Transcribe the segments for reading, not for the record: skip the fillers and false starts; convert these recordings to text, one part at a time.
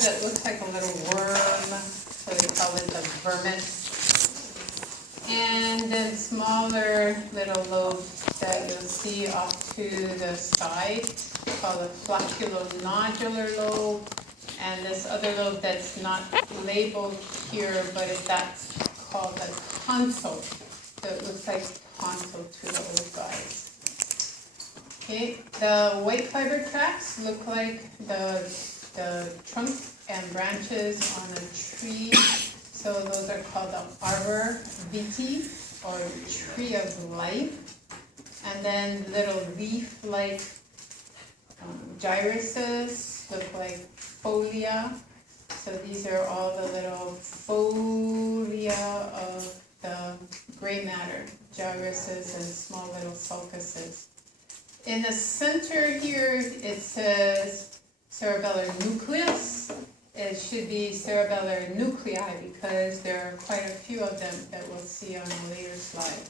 that looks like a little worm, so they call it the vermis. And then smaller little lobes that you'll see off to the side, called the flocculonodular lobe. And this other lobe that's not labeled here, but that's called the tonsil. So it looks like tonsil to the old guys. Okay, the white fiber tracts look like the trunk and branches on a tree. So those are called the arbor vitae, or tree of life. And then little leaf-like gyruses look like folia. So these are all the little folia of the gray matter, gyruses and small little sulcuses. In the center here, it says cerebellar nucleus. It should be cerebellar nuclei because there are quite a few of them that we'll see on a later slide.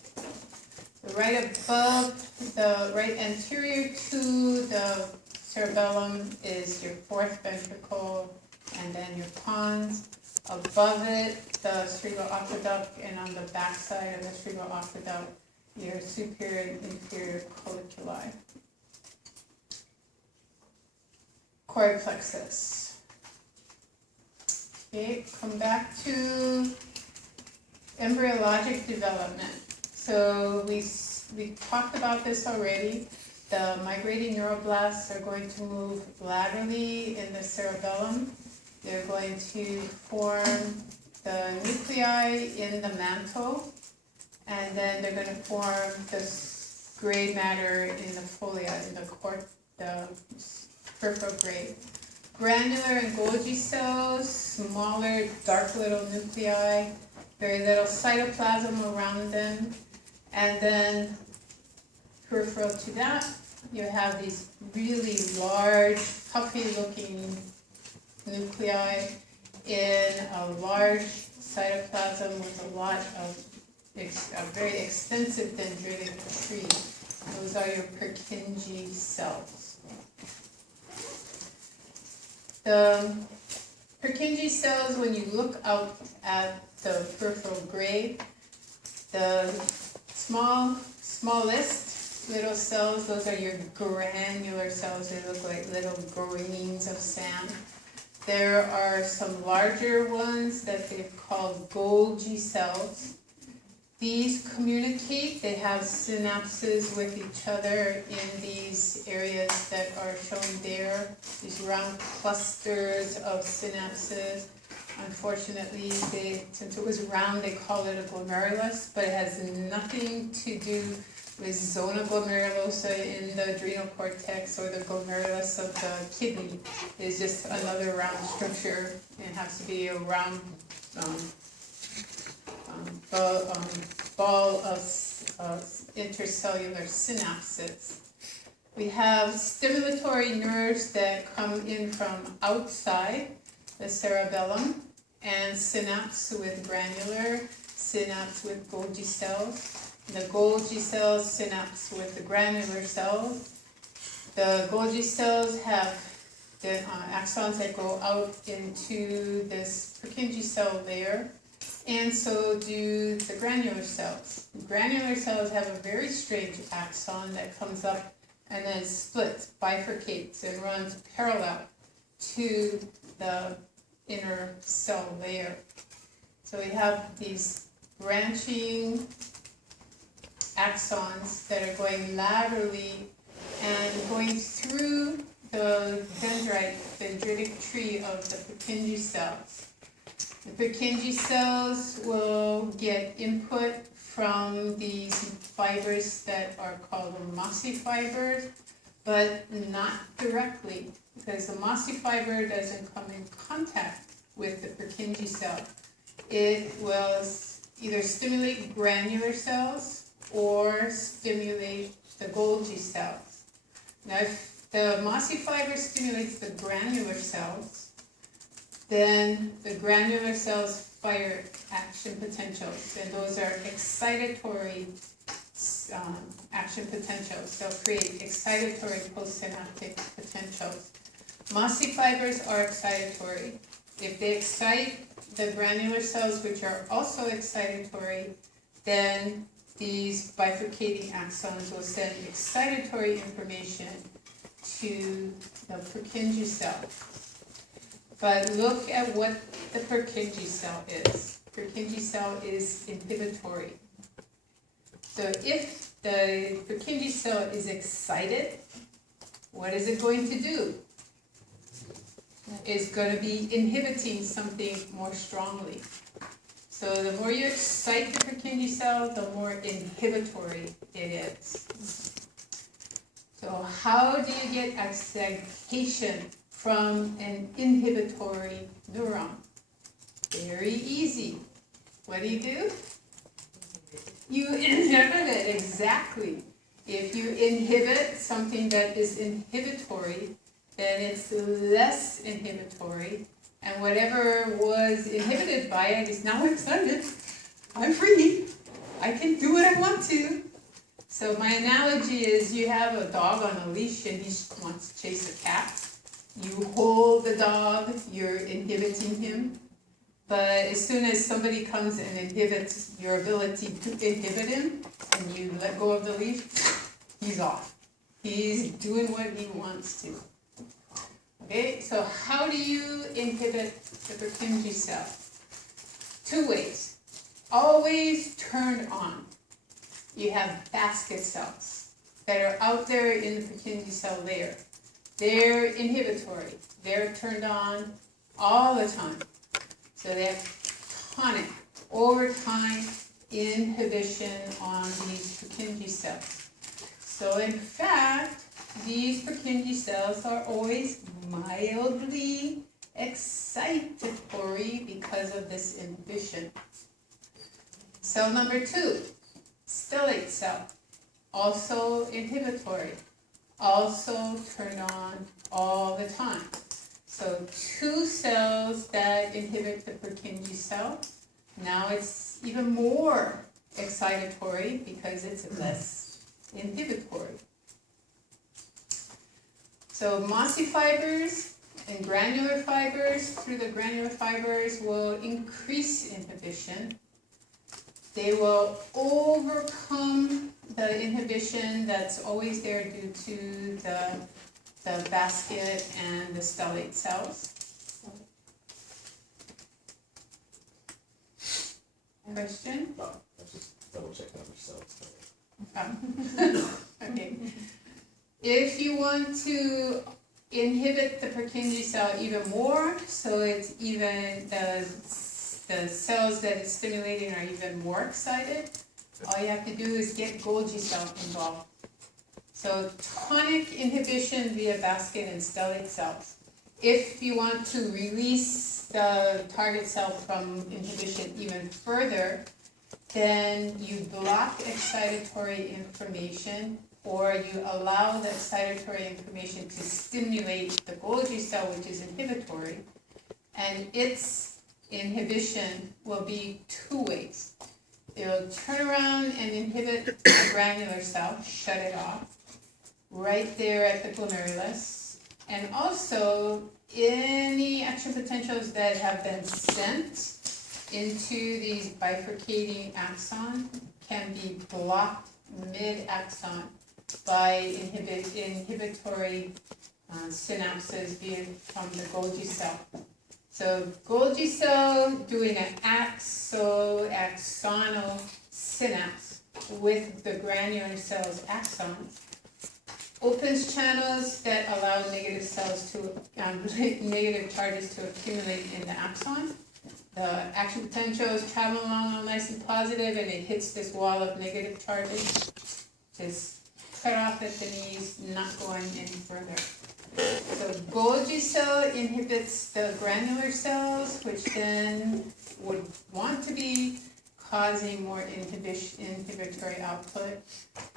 Right above, the right anterior to the cerebellum is your fourth ventricle and then your pons. Above it, the cerebral aqueduct, and on the back side of the cerebral aqueduct, your superior and inferior colliculi. Chord plexus. Okay, come back to embryologic development. So we talked about this already. The migrating neuroblasts are going to move laterally in the cerebellum. They're going to form the nuclei in the mantle, and then they're going to form this gray matter in the folia, in the peripheral gray. Granular and Golgi cells, smaller, dark little nuclei, very little cytoplasm around them, and then peripheral to that, you have these really large, puffy-looking nuclei in a large cytoplasm with a lot of a very extensive dendritic tree. Those are your Purkinje cells. The Purkinje cells, when you look out at the peripheral gray, the smallest little cells, those are your granular cells. They look like little grains of sand. There are some larger ones that they've called Golgi cells. These communicate, they have synapses with each other in these areas that are shown there, these round clusters of synapses. Unfortunately, since it was round, they call it a glomerulus, but it has nothing to do with zona glomerulosa in the adrenal cortex or the glomerulus of the kidney. It's just another round structure. It has to be a round ball of intercellular synapses. We have stimulatory nerves that come in from outside the cerebellum, and synapse with granular, synapse with Golgi cells. The Golgi cells synapse with the granular cells. The Golgi cells have the axons that go out into this Purkinje cell layer, and so do the granular cells. The granular cells have a very strange axon that comes up and then splits, bifurcates, and runs parallel to the inner cell layer. So we have these branching axons that are going laterally and going through the dendritic tree of the Purkinje cells. The Purkinje cells will get input from these fibers that are called the mossy fibers, but not directly, because the mossy fiber doesn't come in contact with the Purkinje cell. It will either stimulate granular cells or stimulate the Golgi cells. Now, if the mossy fiber stimulates the granular cells, then the granular cells fire action potentials, and those are excitatory action potentials. They'll create excitatory postsynaptic potentials. Mossy fibers are excitatory. If they excite the granular cells, which are also excitatory, then these bifurcating axons will send excitatory information to the Purkinje cell. But look at what the Purkinje cell is. Purkinje cell is inhibitory. So if the Purkinje cell is excited, what is it going to do? It's going to be inhibiting something more strongly. So the more you excite the Purkinje cell, the more inhibitory it is. So how do you get excitation from an inhibitory neuron? Very easy. What do? You inhibit it, exactly. If you inhibit something that is inhibitory, then it's less inhibitory, and whatever was inhibited by it is now excited. I'm free. I can do what I want to. So my analogy is you have a dog on a leash and he wants to chase a cat. You hold the dog, you're inhibiting him. But as soon as somebody comes and inhibits your ability to inhibit him, and you let go of the leash, he's off. He's doing what he wants to. Okay, so how do you inhibit the Purkinje cell? 2 ways. Always turned on. You have basket cells that are out there in the Purkinje cell layer. They're inhibitory. They're turned on all the time. So they have tonic, over time, inhibition on these Purkinje cells. So in fact, these Purkinje cells are always mildly excitatory because of this inhibition. Cell number 2, stellate cell, also inhibitory, also turned on all the time. So 2 cells that inhibit the Purkinje cell. Now it's even more excitatory because it's less inhibitory. So mossy fibers and granular fibers, through the granular fibers, will increase inhibition. They will overcome the inhibition that's always there due to the basket and the stellate cells. Question? No, let's just double check how much cells. Okay. If you want to inhibit the Purkinje cell even more, so it's even the cells that it's stimulating are even more excited, all you have to do is get Golgi cell involved. So tonic inhibition via basket and stellate cells. If you want to release the target cell from inhibition even further, then you block excitatory information, or you allow the excitatory information to stimulate the Golgi cell, which is inhibitory, and its inhibition will be 2 ways. It will turn around and inhibit the granular cell, shut it off, right there at the glomerulus, and also any action potentials that have been sent into these bifurcating axons can be blocked mid-axon by inhibitory synapses from the Golgi cell. So Golgi cell doing an axonal synapse with the granular cell's axon opens channels that allow negative cells to negative charges to accumulate in the axon. The action potentials travel along all nice and positive, and it hits this wall of negative charges. Just cut off at the knees, not going any further. So Golgi cell inhibits the granular cells, which then would want to be causing more inhibitory output.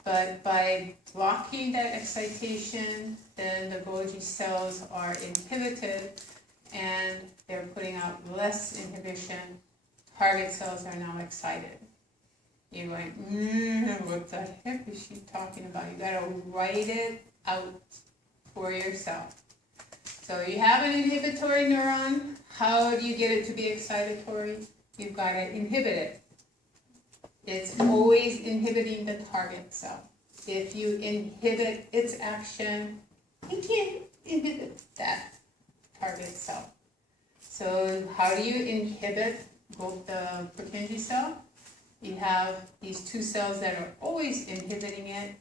But by blocking that excitation, then the Golgi cells are inhibited and they're putting out less inhibition. Target cells are now excited. You're going, what the heck is she talking about? You gotta write it out for yourself. So you have an inhibitory neuron. How do you get it to be excitatory? You've got to inhibit it. It's always inhibiting the target cell. If you inhibit its action, you can't inhibit that target cell. So how do you inhibit both the Purkinje cell? You have these two cells that are always inhibiting it,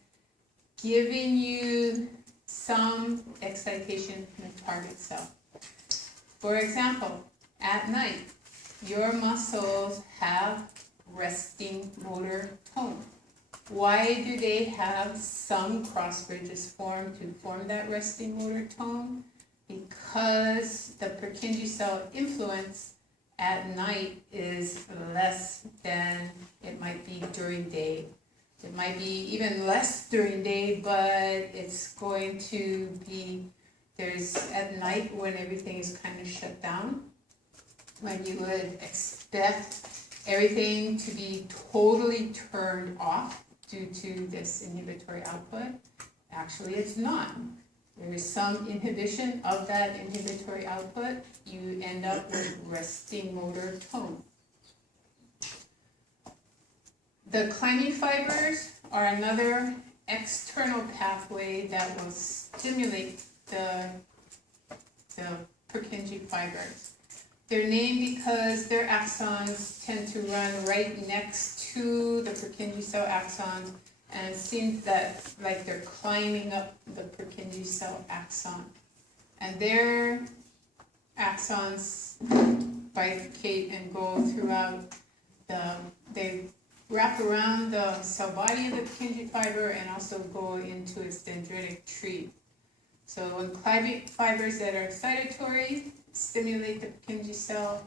giving you some excitation in the target cell. For example, at night, your muscles have resting motor tone. Why do they have some cross bridges formed to form that resting motor tone? Because the Purkinje cell influence at night is less than it might be during day. It might be even less during day, but it's going to be, there's at night when everything is kind of shut down, when you would expect everything to be totally turned off due to this inhibitory output. Actually, it's not. There is some inhibition of that inhibitory output. You end up with resting motor tone. The climbing fibers are another external pathway that will stimulate the Purkinje fibers. They're named because their axons tend to run right next to the Purkinje cell axons, and it seems that like they're climbing up the Purkinje cell axon. And their axons bifurcate and go throughout they wrap around the cell body of the Purkinje fiber and also go into its dendritic tree. So when climbing fibers that are excitatory stimulate the Purkinje cell,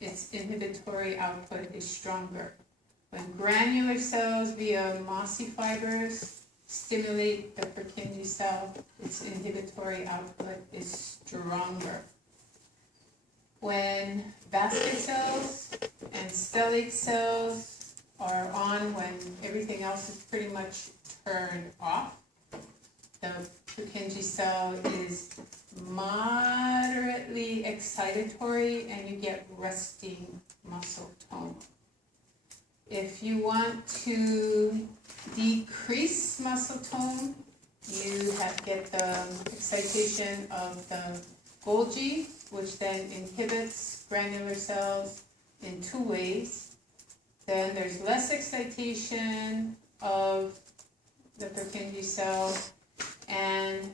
its inhibitory output is stronger. When granular cells via mossy fibers stimulate the Purkinje cell, its inhibitory output is stronger. When basket cells and stellate cells are on when everything else is pretty much turned off, the Purkinje cell is moderately excitatory and you get resting muscle tone. If you want to decrease muscle tone, you get the excitation of the Golgi, which then inhibits granular cells in two ways. Then there's less excitation of the Purkinje cell, and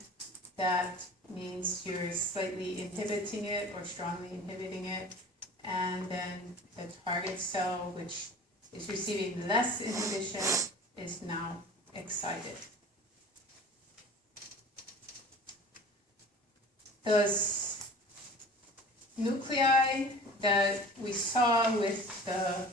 that means you're slightly inhibiting it or strongly inhibiting it. And then the target cell, which is receiving less inhibition, is now excited. The nuclei that we saw with the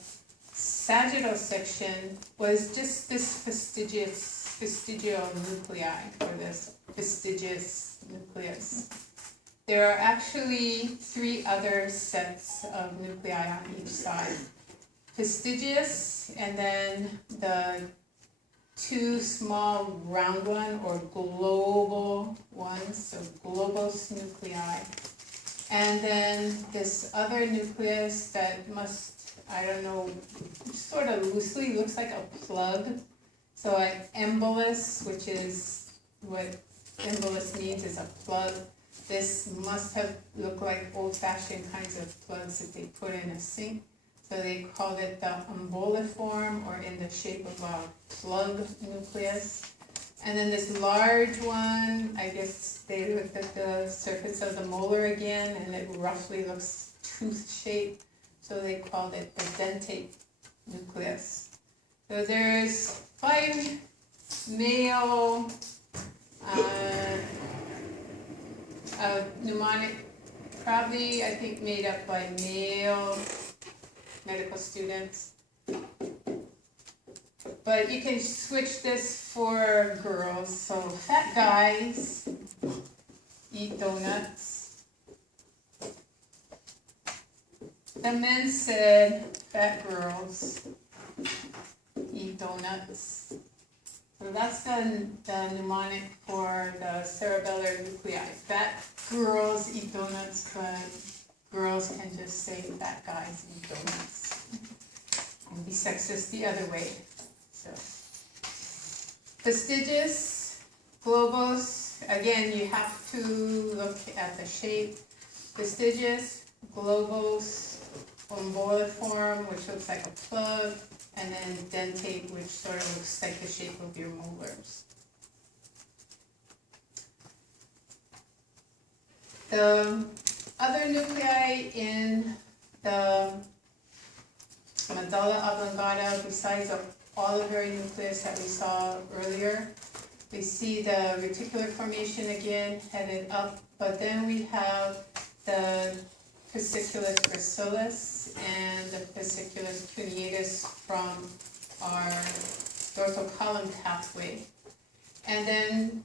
sagittal section was just this fastigial nuclei, or this fastigious nucleus. There are actually 3 other sets of nuclei on each side. Fastigious, and then the 2 small round one or global ones, so globose nuclei. And then this other nucleus that must, I don't know, sort of loosely looks like a plug. So an embolus, which is what embolus means, is a plug. This must have looked like old-fashioned kinds of plugs that they put in a sink. So they called it the emboliform, or in the shape of a plug nucleus. And then this large one, I guess they looked at the surface of the molar again, and it roughly looks tooth-shaped. So they called it the dentate nucleus. So there's 5 male mnemonic, probably I think made up by male medical students. But you can switch this for girls. So fat guys eat donuts. The men said fat girls eat donuts. So that's the mnemonic for the cerebellar nuclei. Fat girls eat donuts, but girls can just say fat guys eat donuts. And be sexist the other way. So, fastigious, globose, again, you have to look at the shape. Fastigious, globose, umbiliform, which looks like a plug, and then dentate, which sort of looks like the shape of your molars. The other nuclei in the medulla oblongata, besides the olivary nucleus that we saw earlier, we see the reticular formation again headed up, but then we have the fasciculus gracilis and the fasciculus cuneatus from our dorsal column pathway. And then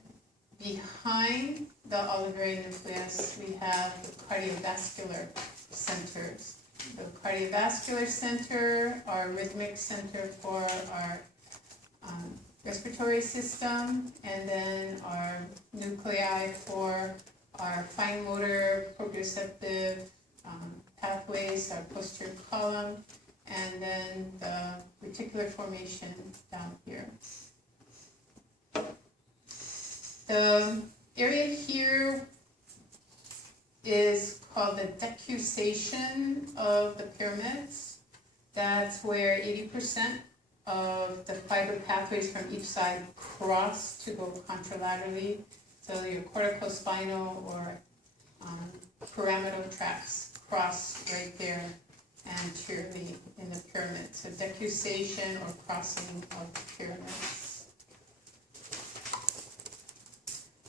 behind the olivary nucleus, we have the cardiovascular centers. The cardiovascular center, our rhythmic center for our respiratory system, and then our nuclei for our fine motor, proprioceptive pathways, our posterior column, and then the reticular formation down here. The area here is called the decussation of the pyramids. That's where 80% of the fiber pathways from each side cross to go contralaterally. So your corticospinal or pyramidal tracts cross right there anteriorly in the pyramid. So decussation or crossing of the pyramids.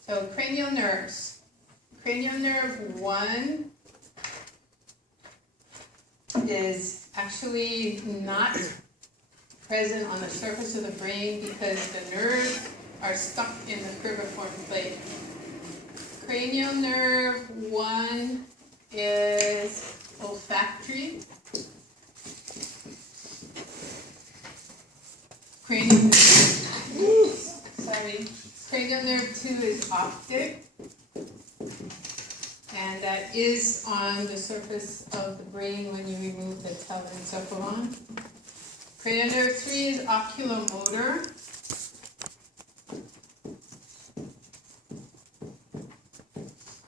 So cranial nerves. Cranial nerve 1 is actually not present on the surface of the brain because the nerves are stuck in the cribriform plate. Cranial nerve 1 is olfactory. Cranial nerve 2 is optic. And that is on the surface of the brain when you remove the telencephalon. Cranial nerve 3 is oculomotor.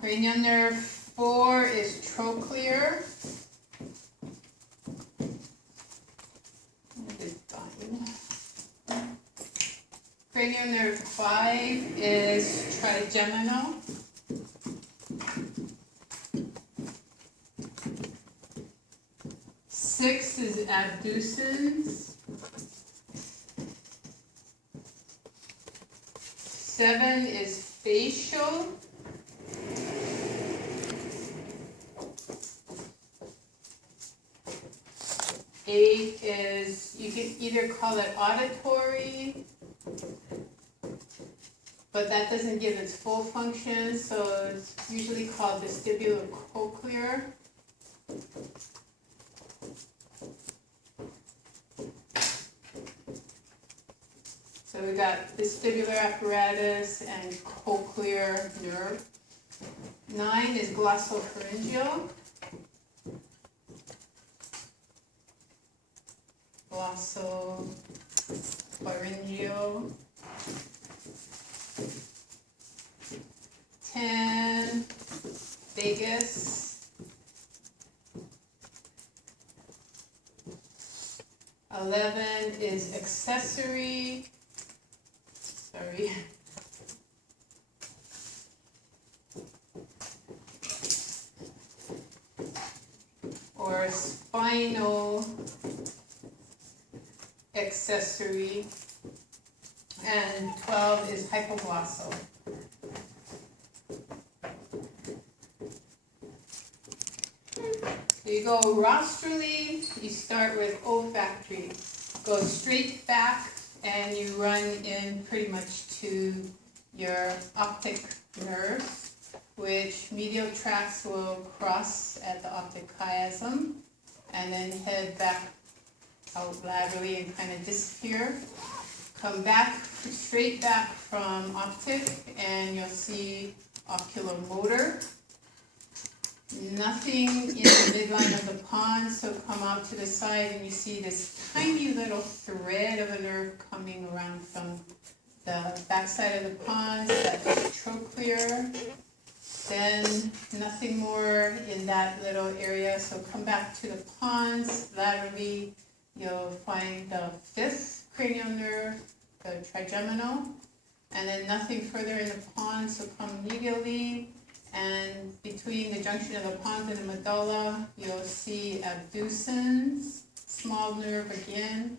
Cranial nerve 4 is trochlear. Cranial nerve 5 is trigeminal. Six is abducens. 7 is facial. 8 is, you can either call it auditory, but that doesn't give its full function, so it's usually called vestibulocochlear. So we got vestibular apparatus and cochlear nerve. 9 is glossopharyngeal. Glossopharyngeal. 10, vagus. 11 is accessory. Sorry. Or spinal accessory. And 12 is hypoglossal. So you go rostrally, you start with olfactory. Go straight back and you run in pretty much to your optic nerves, which medial tracts will cross at the optic chiasm and then head back out laterally and kind of disappear. come back, straight back from optic, and you'll see oculomotor. Nothing in the midline of the pons, so come out to the side and you see this tiny little thread of a nerve coming around from the backside of the pons, that's trochlear. Then nothing more in that little area, so come back to the pons. Laterally, you'll find the fifth cranial nerve, the trigeminal, and then nothing further in the pons, so come medially. And between the junction of the pons and the medulla, you'll see abducens, small nerve again.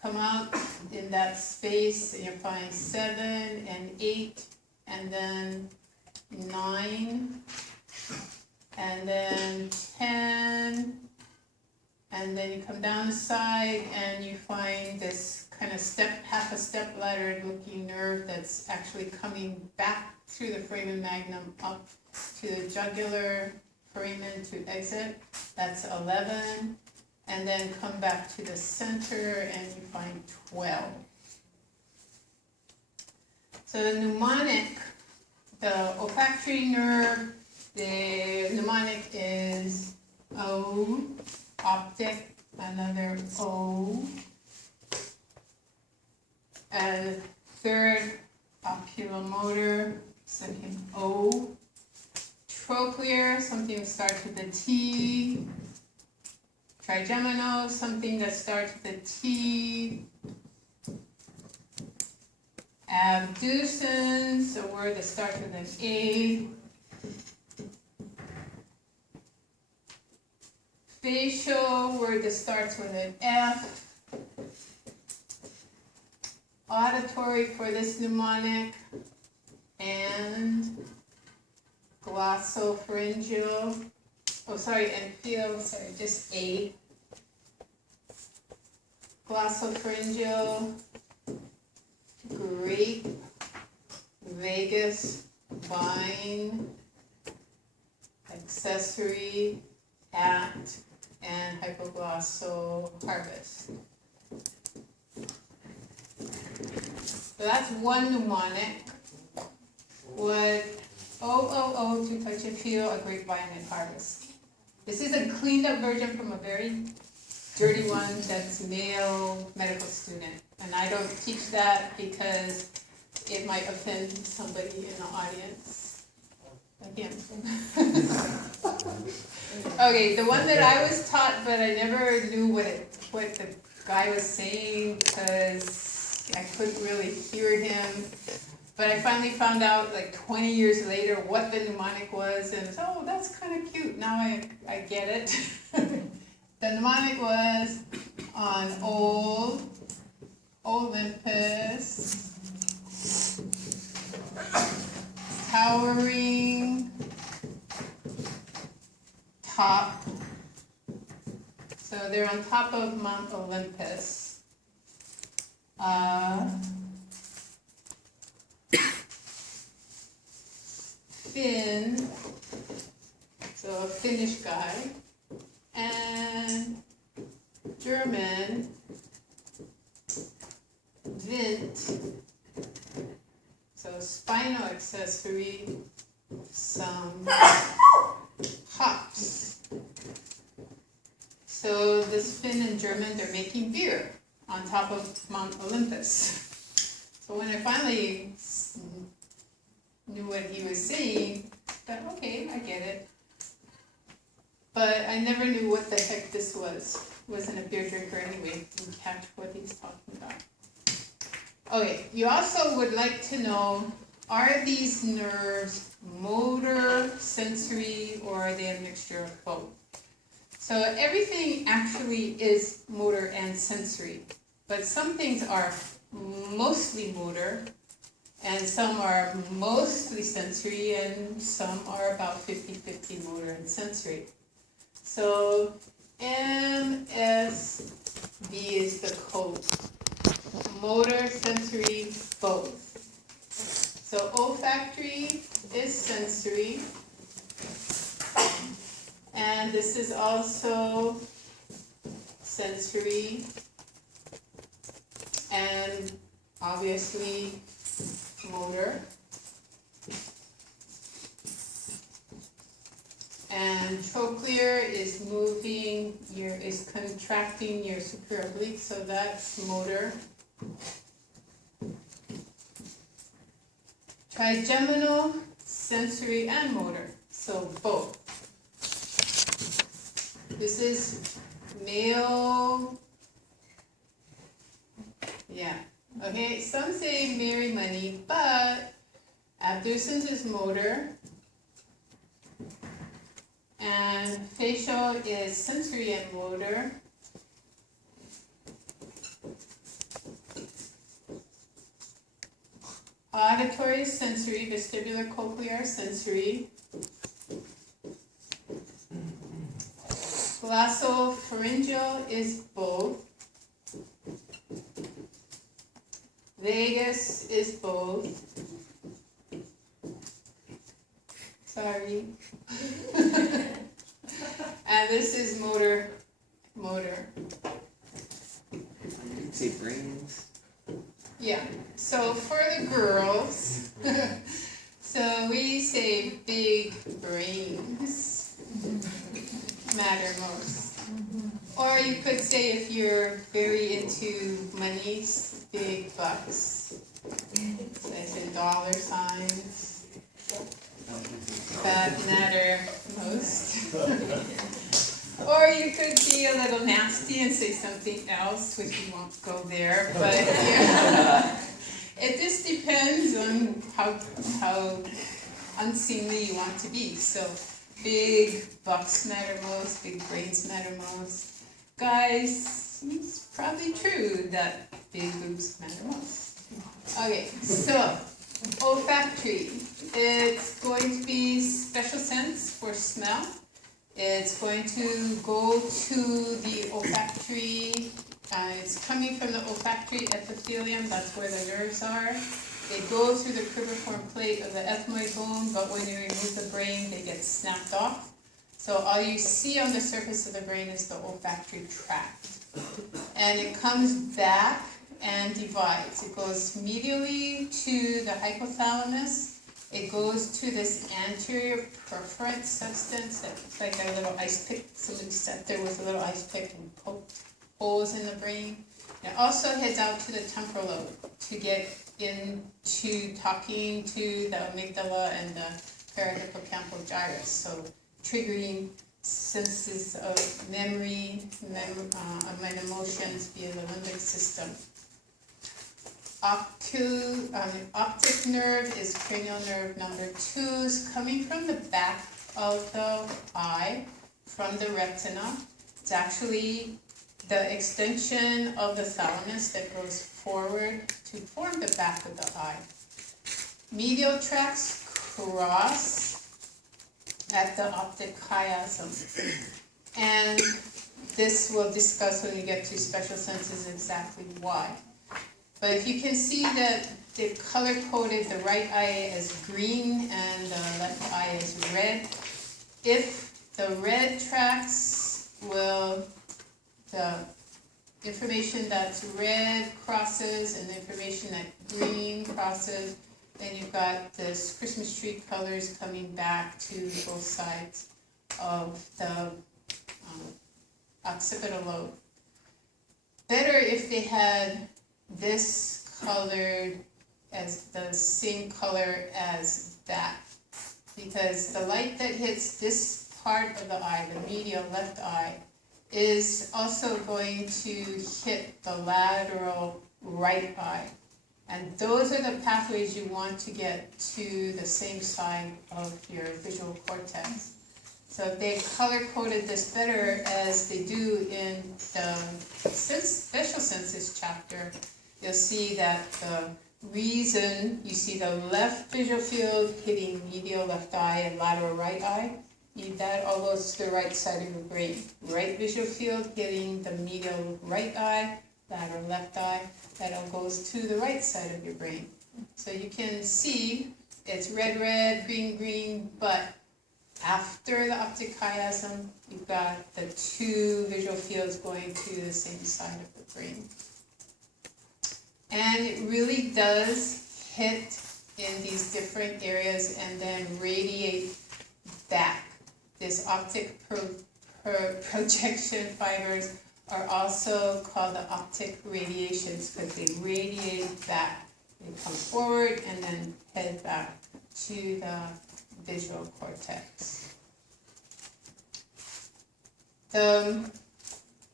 Come out in that space, and you'll find 7 and 8, and then 9, and then 10, and then you come down the side, and you find this kind of half a step ladder looking nerve that's actually coming back through the foramen magnum up to the jugular foramen to exit. That's 11. And then come back to the center and you find 12. So the mnemonic, the olfactory nerve, the mnemonic is O, optic, another O, and third oculomotor, second O, trochlear, something that starts with a T, trigeminal, something that starts with a T, abducens, a word that starts with an A, facial, word that starts with an F, auditory for this mnemonic, and glossopharyngeal, just A. Glossopharyngeal, grape, vagus, vine, accessory, at, and hypoglossal harvest. So that's one mnemonic. What to touch and feel a grapevine and harvest. This is a cleaned up version from a very dirty one that's male medical student. And I don't teach that because it might offend somebody in the audience. Like him. Okay, the one that I was taught, but I never knew what the guy was saying because I couldn't really hear him. But I finally found out like 20 years later what the mnemonic was, and it's, oh, that's kind of cute. Now I get it. The mnemonic was on old Olympus, towering top. So they're on top of Mount Olympus. Finn, so a Finnish guy, and German, Vint, so spinal accessory, some hops. So this Finn and German, they're making beer on top of Mount Olympus. So when I finally knew what he was saying, I thought, okay, I get it. But I never knew what the heck this was. Wasn't a beer drinker anyway, didn't catch what he was talking about. Okay, you also would like to know, are these nerves motor, sensory, or are they a mixture of both? So everything actually is motor and sensory, but some things are mostly motor, and some are mostly sensory, and some are about 50-50 motor and sensory. So MSB is the code. Motor, sensory, both. So olfactory is sensory. And this is also sensory. And obviously motor. And trochlear is is contracting your superior oblique, so that's motor. Trigeminal, sensory and motor, so both. This is male, yeah, okay, some say marry money, but abducens is motor, and facial is sensory and motor. Auditory is sensory, vestibular cochlear sensory. Glossopharyngeal is both. Vagus is both. Sorry. And this is motor. Say brains. Yeah, so for the girls, so we say big brains matter most. Or you could say, if you're very into money, big bucks. So I say dollar signs that matter most. Or you could be a little nasty and say something else, which we won't go there, but yeah. It just depends on how unseemly you want to be. So big bucks matter most, big brains matter most. Guys, it's probably true that big boobs matter most. Okay, so olfactory. It's going to be special sense for smell. It's going to go to the olfactory, it's coming from the olfactory epithelium, that's where the nerves are. They go through the cribriform plate of the ethmoid bone, but when you remove the brain, they get snapped off. So all you see on the surface of the brain is the olfactory tract. And it comes back and divides. It goes medially to the hypothalamus. It goes to this anterior perforant substance that's like a little ice pick. Somebody sat there with a little ice pick and poked holes in the brain. It also heads out to the temporal lobe to get into talking to the amygdala and the parahippocampal gyrus. So triggering senses of memory, of my emotions via the limbic system. Optic nerve is cranial nerve number 2, is coming from the back of the eye, from the retina. It's actually the extension of the thalamus that goes forward to form the back of the eye. Medial tracts cross at the optic chiasm. And this we'll discuss when we get to special senses exactly why. But if you can see that they've color-coded the right eye as green and the left eye as red, if the red tracks will, the information that's red crosses and the information that green crosses, then you've got this Christmas tree colors coming back to both sides of the occipital lobe. Better if they had this colored as the same color as that, because the light that hits this part of the eye, the medial left eye, is also going to hit the lateral right eye. And those are the pathways you want to get to the same side of your visual cortex. So if they color-coded this better, as they do in the special senses chapter, you'll see that the reason you see the left visual field hitting medial left eye and lateral right eye, that all goes to the right side of your brain. Right visual field hitting the medial right eye, lateral left eye, that all goes to the right side of your brain. So you can see it's red, red, green, green, but after the optic chiasm, you've got the two visual fields going to the same side of the brain. And it really does hit in these different areas and then radiate back. This optic projection fibers are also called the optic radiations because they radiate back. They come forward and then head back to the visual cortex. The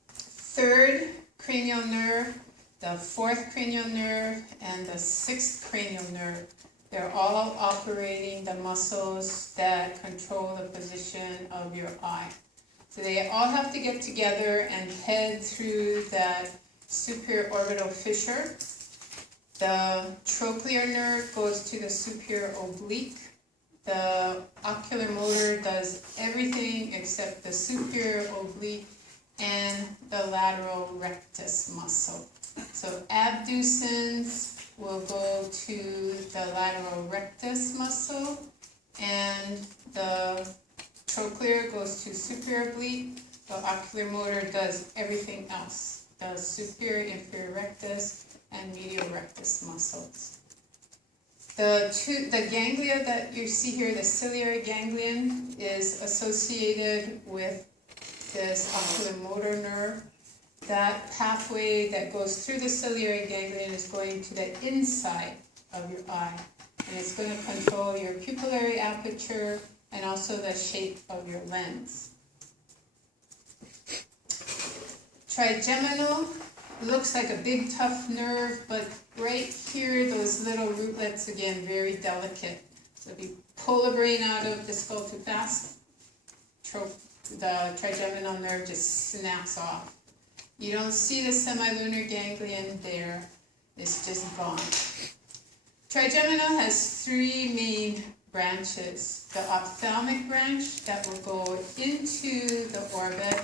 third cranial nerve, the fourth cranial nerve, and the sixth cranial nerve, they're all operating the muscles that control the position of your eye. So they all have to get together and head through that superior orbital fissure. The trochlear nerve goes to the superior oblique. The ocular motor does everything except the superior oblique and the lateral rectus muscle. So abducens will go to the lateral rectus muscle, and the trochlear goes to superior oblique. The ocular motor does everything else, the superior, inferior rectus, and medial rectus muscles. The ganglia that you see here, the ciliary ganglion, is associated with this ocular motor nerve. That pathway that goes through the ciliary ganglion is going to the inside of your eye, and it's going to control your pupillary aperture and also the shape of your lens. Trigeminal looks like a big tough nerve, but right here, those little rootlets, again, very delicate. So if you pull the brain out of the skull too fast, the trigeminal nerve just snaps off. You don't see the semilunar ganglion there, it's just gone. Trigeminal has three main branches. The ophthalmic branch that will go into the orbit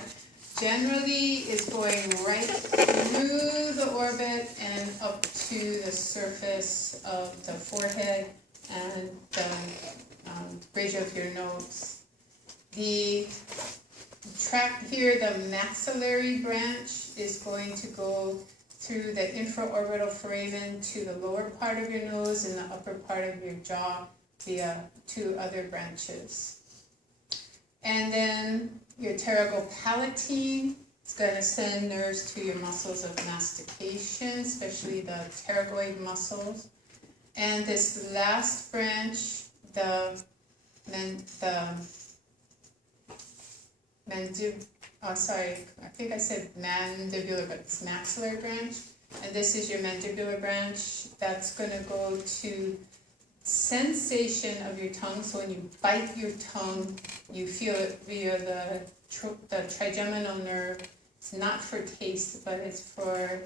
generally is going right through the orbit and up to the surface of the forehead and the bridge of your nose. The track here, the maxillary branch, is going to go through the infraorbital foramen to the lower part of your nose and the upper part of your jaw via two other branches. And then your pterygopalatine is going to send nerves to your muscles of mastication, especially the pterygoid muscles. And this last branch, I think I said mandibular, but it's maxillary branch. And this is your mandibular branch. That's going to go to sensation of your tongue. So when you bite your tongue, you feel it via the trigeminal nerve. It's not for taste, but it's for